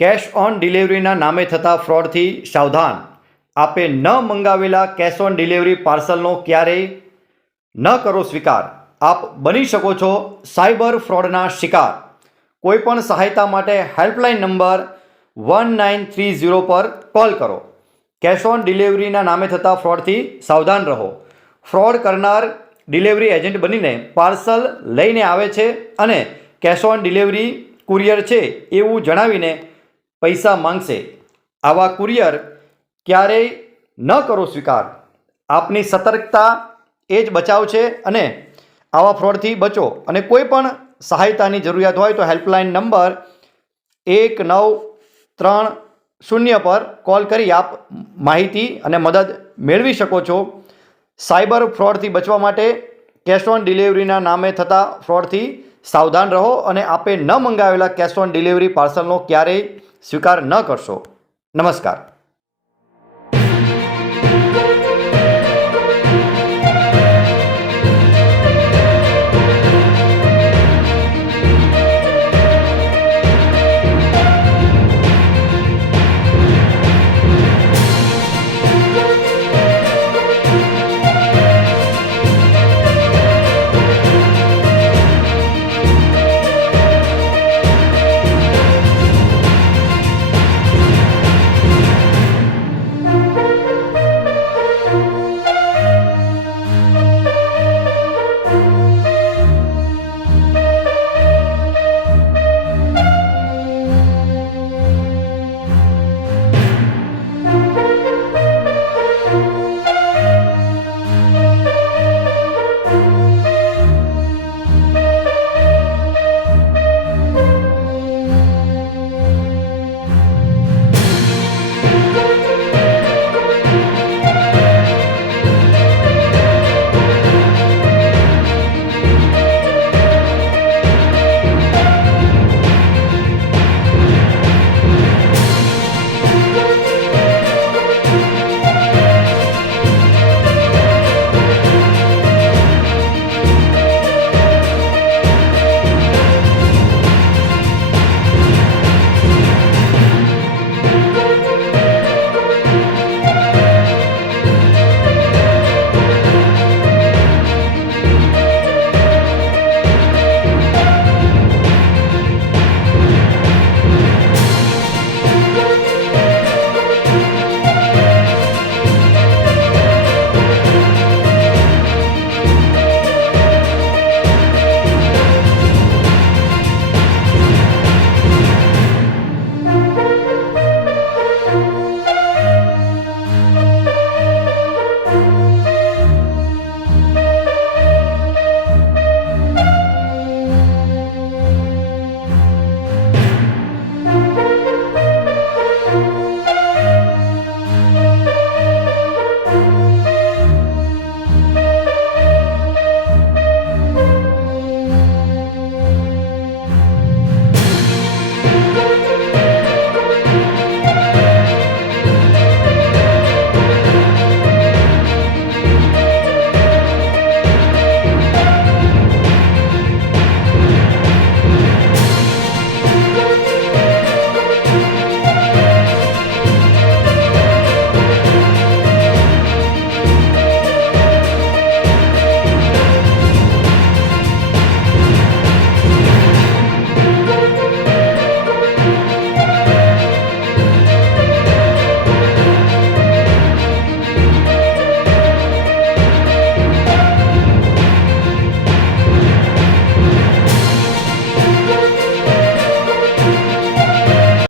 Cash on ડિલિવરીના નામે થતા ફ્રોડથી સાવધાન. આપે ન મંગાવેલા કેશ ઓન ડિલિવરી પાર્સલનો ક્યારેય ન કરો સ્વીકાર. આપ બની શકો છો સાયબર ફ્રોડના શિકાર. કોઈપણ સહાયતા માટે હેલ્પલાઇન નંબર 1930 પર કોલ કરો. કેશ ઓન ડિલિવરીના નામે થતા ફ્રોડથી સાવધાન રહો. ફ્રોડ કરનાર ડિલિવરી એજન્ટ બનીને પાર્સલ લઈને આવે છે અને કેશ ઓન ડિલિવરી કુરિયર છે એવું જણાવીને પૈસા માંગશે. આવા કુરિયર ક્યારેય ન કરો સ્વીકાર. આપની સતર્કતા એ જ બચાવ છે અને આવા ફ્રોડથી બચો. અને કોઈ પણ સહાયતાની જરૂરિયાત હોય તો હેલ્પલાઇન નંબર 1930 પર કોલ કરી આપ માહિતી અને મદદ મેળવી શકો છો. સાયબર ફ્રોડથી બચવા માટે કેશ ઓન ડિલિવરીના નામે થતા ફ્રોડથી સાવધાન રહો અને આપે ન મંગાવેલા કેશ ઓન ડિલિવરી પાર્સલનો ક્યારેય સ્વીકાર ન કરશો. નમસ્કાર.